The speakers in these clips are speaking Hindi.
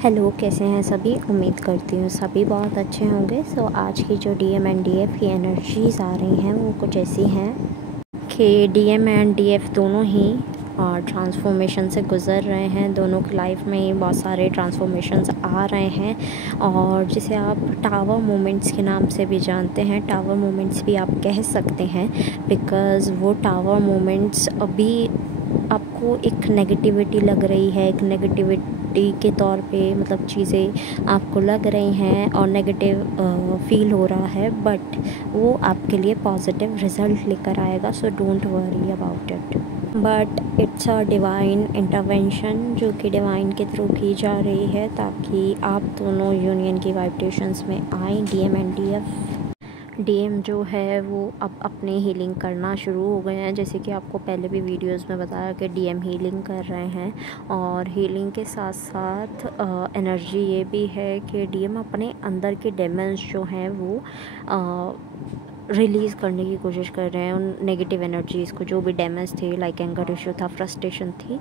हेलो, कैसे हैं सभी। उम्मीद करती हूँ सभी बहुत अच्छे होंगे। सो आज की जो डीएम एंड डीएफ की एनर्जीज़ आ रही हैं वो कुछ ऐसी हैं कि डीएम एंड डीएफ दोनों ही ट्रांसफॉर्मेशन से गुज़र रहे हैं। दोनों की लाइफ में ही बहुत सारे ट्रांसफॉर्मेशंस आ रहे हैं और जिसे आप टावर मोमेंट्स के नाम से भी जानते हैं। टावर मोमेंट्स भी आप कह सकते हैं बिकॉज़ वो टावर मोमेंट्स अभी आपको एक नेगेटिविटी लग रही है, एक नेगेटिविटी के तौर पे मतलब चीज़ें आपको लग रही हैं और नेगेटिव फील हो रहा है, बट वो आपके लिए पॉजिटिव रिज़ल्ट लेकर आएगा। So don't worry about it. But it's a divine intervention जो कि डिवाइन के थ्रू की जा रही है ताकि आप दोनों यूनियन की वाइब्रेशंस में आए। डीएम एंड डीएफ डीएम जो है वो अब अपने हीलिंग करना शुरू हो गए हैं। जैसे कि आपको पहले भी वीडियोस में बताया कि डीएम हीलिंग कर रहे हैं और हीलिंग के साथ साथ एनर्जी ये भी है कि डीएम अपने अंदर के डेमन्स जो हैं वो रिलीज़ करने की कोशिश कर रहे हैं। उन नेगेटिव एनर्जीज़ को, जो भी डैमेज थे, लाइक एंगर इशू था, फ्रस्ट्रेशन थी,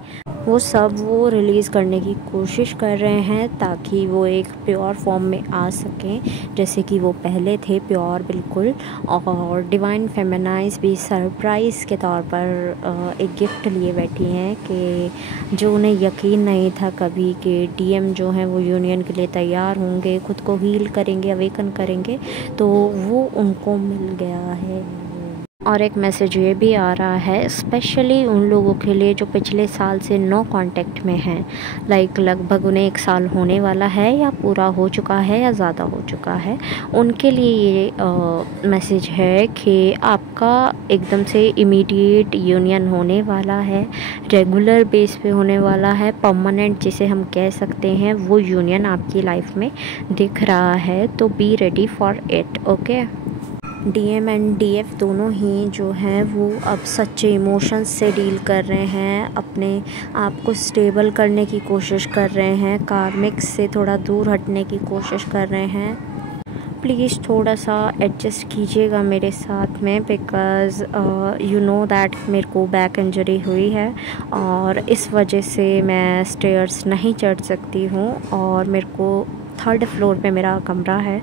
वो सब वो रिलीज़ करने की कोशिश कर रहे हैं ताकि वो एक प्योर फॉर्म में आ सकें जैसे कि वो पहले थे, प्योर बिल्कुल। और डिवाइन फेमिनाइज भी सरप्राइज़ के तौर पर एक गिफ्ट लिए बैठी हैं कि जो उन्हें यकीन नहीं था कभी कि डीएम जो हैं वो यूनियन के लिए तैयार होंगे, खुद को हील करेंगे, अवेकन करेंगे, तो वो उनको मिल गया है। और एक मैसेज ये भी आ रहा है स्पेशली उन लोगों के लिए जो पिछले साल से नो कांटेक्ट में हैं, लाइक लगभग उन्हें 1 साल होने वाला है या पूरा हो चुका है या ज़्यादा हो चुका है। उनके लिए ये मैसेज है कि आपका एकदम से इमीडिएट यूनियन होने वाला है, रेगुलर बेस पे होने वाला है, परमानेंट जिसे हम कह सकते हैं, वो यूनियन आपकी लाइफ में दिख रहा है। तो be ready for it, okay. DM and DF दोनों ही जो हैं वो अब सच्चे इमोशंस से डील कर रहे हैं, अपने आप को स्टेबल करने की कोशिश कर रहे हैं, कार्मिक्स से थोड़ा दूर हटने की कोशिश कर रहे हैं। प्लीज़ थोड़ा सा एडजस्ट कीजिएगा मेरे साथ में बिकॉज़ यू नो दैट मेरे को बैक इंजरी हुई है और इस वजह से मैं स्टेयर्स नहीं चढ़ सकती हूँ और मेरे को 3rd फ्लोर पे मेरा कमरा है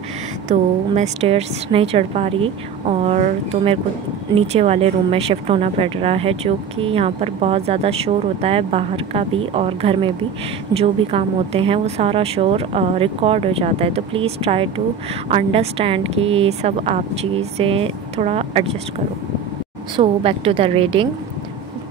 तो मैं स्टेयर्स नहीं चढ़ पा रही और तो मेरे को नीचे वाले रूम में शिफ्ट होना पड़ रहा है, जो कि यहाँ पर बहुत ज़्यादा शोर होता है, बाहर का भी और घर में भी जो भी काम होते हैं वो सारा शोर रिकॉर्ड हो जाता है। तो प्लीज़ ट्राई टू अंडरस्टैंड कि ये सब आप चीज़ें थोड़ा एडजस्ट करो। So back to the reading.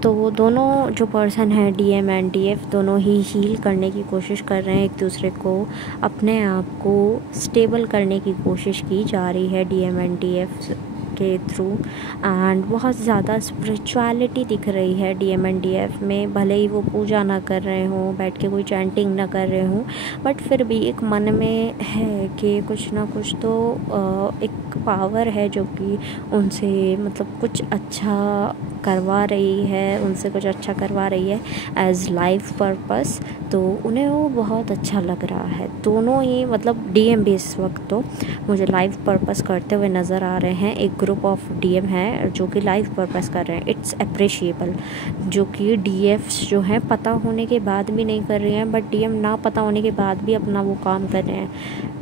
तो दोनों जो पर्सन है डीएम एंड डीएफ दोनों ही हील करने की कोशिश कर रहे हैं, एक दूसरे को, अपने आप को स्टेबल करने की कोशिश की जा रही है डीएम एंड डीएफ के थ्रू। एंड बहुत ज़्यादा स्पिरिचुअलिटी दिख रही है डीएम एंड डीएफ में, भले ही वो पूजा ना कर रहे हों, बैठ के कोई चैंटिंग ना कर रहे हों, बट फिर भी एक मन में है कि कुछ ना कुछ तो एक पावर है जो कि उनसे मतलब कुछ अच्छा करवा रही है, उनसे कुछ अच्छा करवा रही है एज़ लाइफ पर्पस। तो उन्हें वो बहुत अच्छा लग रहा है। दोनों ही मतलब डीएम भी इस वक्त तो मुझे लाइफ पर्पस करते हुए नज़र आ रहे हैं। एक ग्रुप ऑफ डीएम है जो कि लाइफ पर्पस कर रहे हैं, इट्स अप्रिशिएबल। जो कि डीएफ्स जो हैं पता होने के बाद भी नहीं कर रहे हैं, बट डीएम ना पता होने के बाद भी अपना वो काम कर रहे हैं।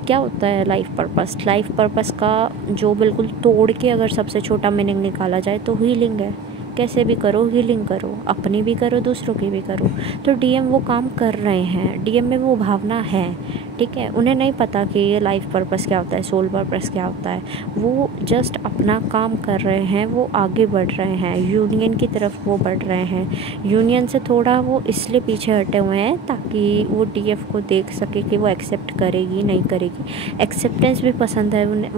क्या होता है लाइफ पर्पस? लाइफ पर्पस का जो बिल्कुल तोड़ के अगर सबसे छोटा मीनिंग निकाला जाए तो हीलिंग है। कैसे भी करो, हीलिंग करो, अपनी भी करो, दूसरों की भी करो। तो डीएम वो काम कर रहे हैं, डीएम में वो भावना है, ठीक है। उन्हें नहीं पता कि ये लाइफ पर्पस क्या होता है, सोल पर्पस क्या होता है। वो जस्ट अपना काम कर रहे हैं, वो आगे बढ़ रहे हैं, यूनियन की तरफ वो बढ़ रहे हैं। यूनियन से थोड़ा वो इसलिए पीछे हटे हुए हैं ताकि वो डीएफ को देख सके कि वो एक्सेप्ट करेगी नहीं करेगी। एक्सेप्टेंस भी पसंद है उन्हें,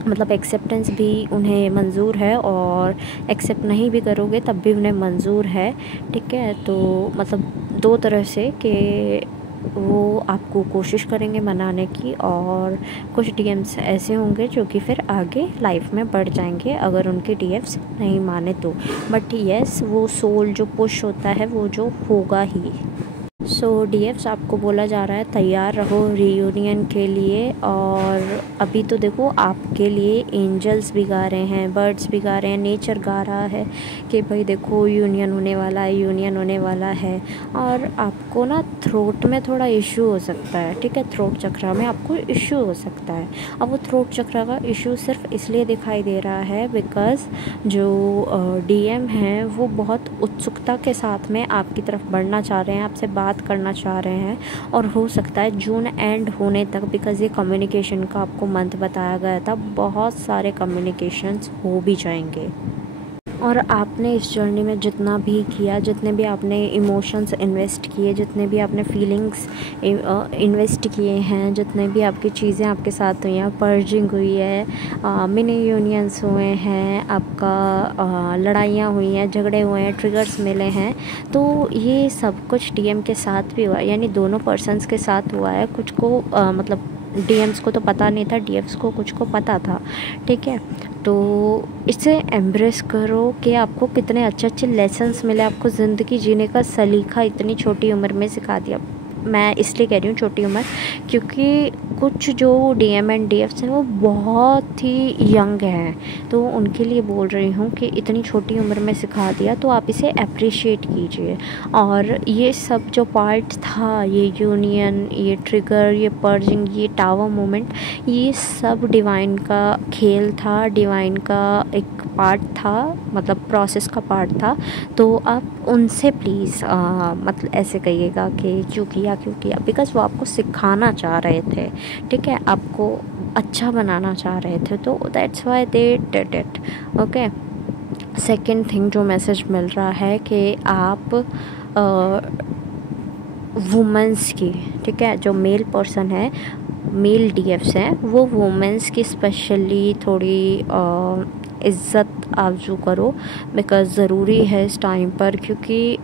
मतलब एक्सेप्टेंस भी उन्हें मंजूर है और एक्सेप्ट नहीं भी करोगे तब भी उन्हें मंजूर है, ठीक है। तो मतलब 2 तरह से कि वो आपको कोशिश करेंगे मनाने की और कुछ डीएम्स ऐसे होंगे जो कि फिर आगे लाइफ में बढ़ जाएंगे अगर उनके डीएफ्स नहीं माने तो। बट यस, वो सोल जो पुश होता है वो जो होगा ही। सो डीएफ्स आपको बोला जा रहा है तैयार रहो रीयूनियन के लिए। और अभी तो देखो आपके लिए एंजल्स भी गा रहे हैं, बर्ड्स भी गा रहे हैं, नेचर गा रहा है कि भाई देखो यूनियन होने वाला है, यूनियन होने वाला है। और आपको ना थ्रोट में थोड़ा इशू हो सकता है, ठीक है, थ्रोट चक्रा में आपको इशू हो सकता है। अब वो थ्रोट चक्रा का इशू सिर्फ इसलिए दिखाई दे रहा है बिकॉज़ जो डीएम हैं वो बहुत उत्सुकता के साथ में आपकी तरफ बढ़ना चाह रहे हैं, आपसे बात करना चाह रहे हैं। और हो सकता है जून एंड होने तक, बिकॉज़ ये कम्युनिकेशन का आपको मंथ बताया गया था, बहुत सारे कम्युनिकेशंस हो भी जाएंगे। और आपने इस जर्नी में जितना भी किया, जितने भी आपने इमोशंस इन्वेस्ट किए, जितने भी आपने फीलिंग्स इन्वेस्ट किए हैं, जितने भी आपकी चीज़ें आपके साथ हुई हैं, पर्जिंग हुई है, मिनी यूनियंस हुए हैं, आपका लड़ाइयाँ हुई हैं, झगड़े हुए हैं, ट्रिगर्स मिले हैं, तो ये सब कुछ डीएम के साथ भी हुआ है, यानी दोनों पर्सन्स के साथ हुआ है। कुछ को मतलब डीएम्स को तो पता नहीं था, डीएफ्स को कुछ को पता था, ठीक है। तो इसे एम्ब्रेस करो कि आपको कितने अच्छे अच्छे लेसन्स मिले, आपको ज़िंदगी जीने का सलीका इतनी छोटी उम्र में सिखा दिया। मैं इसलिए कह रही हूँ छोटी उम्र, क्योंकि कुछ जो डीएम एंड डीएफ्स हैं वो बहुत ही यंग हैं, तो उनके लिए बोल रही हूँ कि इतनी छोटी उम्र में सिखा दिया, तो आप इसे अप्रिशिएट कीजिए। और ये सब जो पार्ट था, ये यूनियन, ये ट्रिगर, ये पर्जिंग, ये टावर मोमेंट, ये सब डिवाइन का खेल था, डिवाइन का एक पार्ट था, मतलब प्रोसेस का पार्ट था। तो आप उनसे प्लीज़ मतलब ऐसे कहिएगा कि क्यों किया, बिकॉज़ वो आपको सिखाना चाह रहे थे, ठीक है, आपको अच्छा बनाना चाह रहे थे, तो that's why they did it, okay. Second thing जो मैसेज मिल रहा है कि आप वुमेंस की, ठीक है, जो मेल पर्सन है, मेल डीएफ्स हैं, वो वुमेंस की स्पेशली थोड़ी इज़्ज़त आरजू करो, बिकॉज़ ज़रूरी है इस टाइम पर। क्योंकि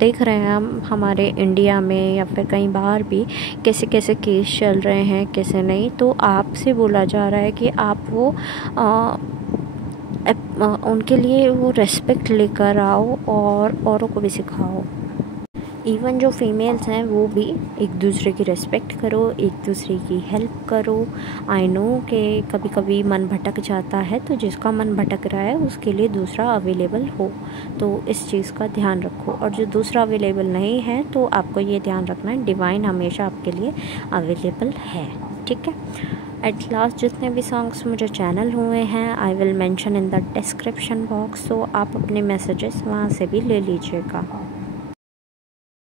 देख रहे हैं हम हमारे इंडिया में या फिर कहीं बाहर भी कैसे कैसे केस चल रहे हैं, कैसे नहीं। तो आपसे बोला जा रहा है कि आप वो उनके लिए वो रेस्पेक्ट लेकर आओ और औरों को भी सिखाओ। इवन जो फीमेल्स हैं वो भी एक दूसरे की रिस्पेक्ट करो, एक दूसरे की हेल्प करो। आई नो कि कभी कभी मन भटक जाता है, तो जिसका मन भटक रहा है उसके लिए दूसरा अवेलेबल हो, तो इस चीज़ का ध्यान रखो। और जो दूसरा अवेलेबल नहीं है तो आपको ये ध्यान रखना है डिवाइन हमेशा आपके लिए अवेलेबल है, ठीक है। एट लास्ट जितने भी सॉन्ग्स मुझे चैनल हुए हैं I will mention in the description box, so आप अपने मैसेजेस वहाँ से भी ले लीजिएगा।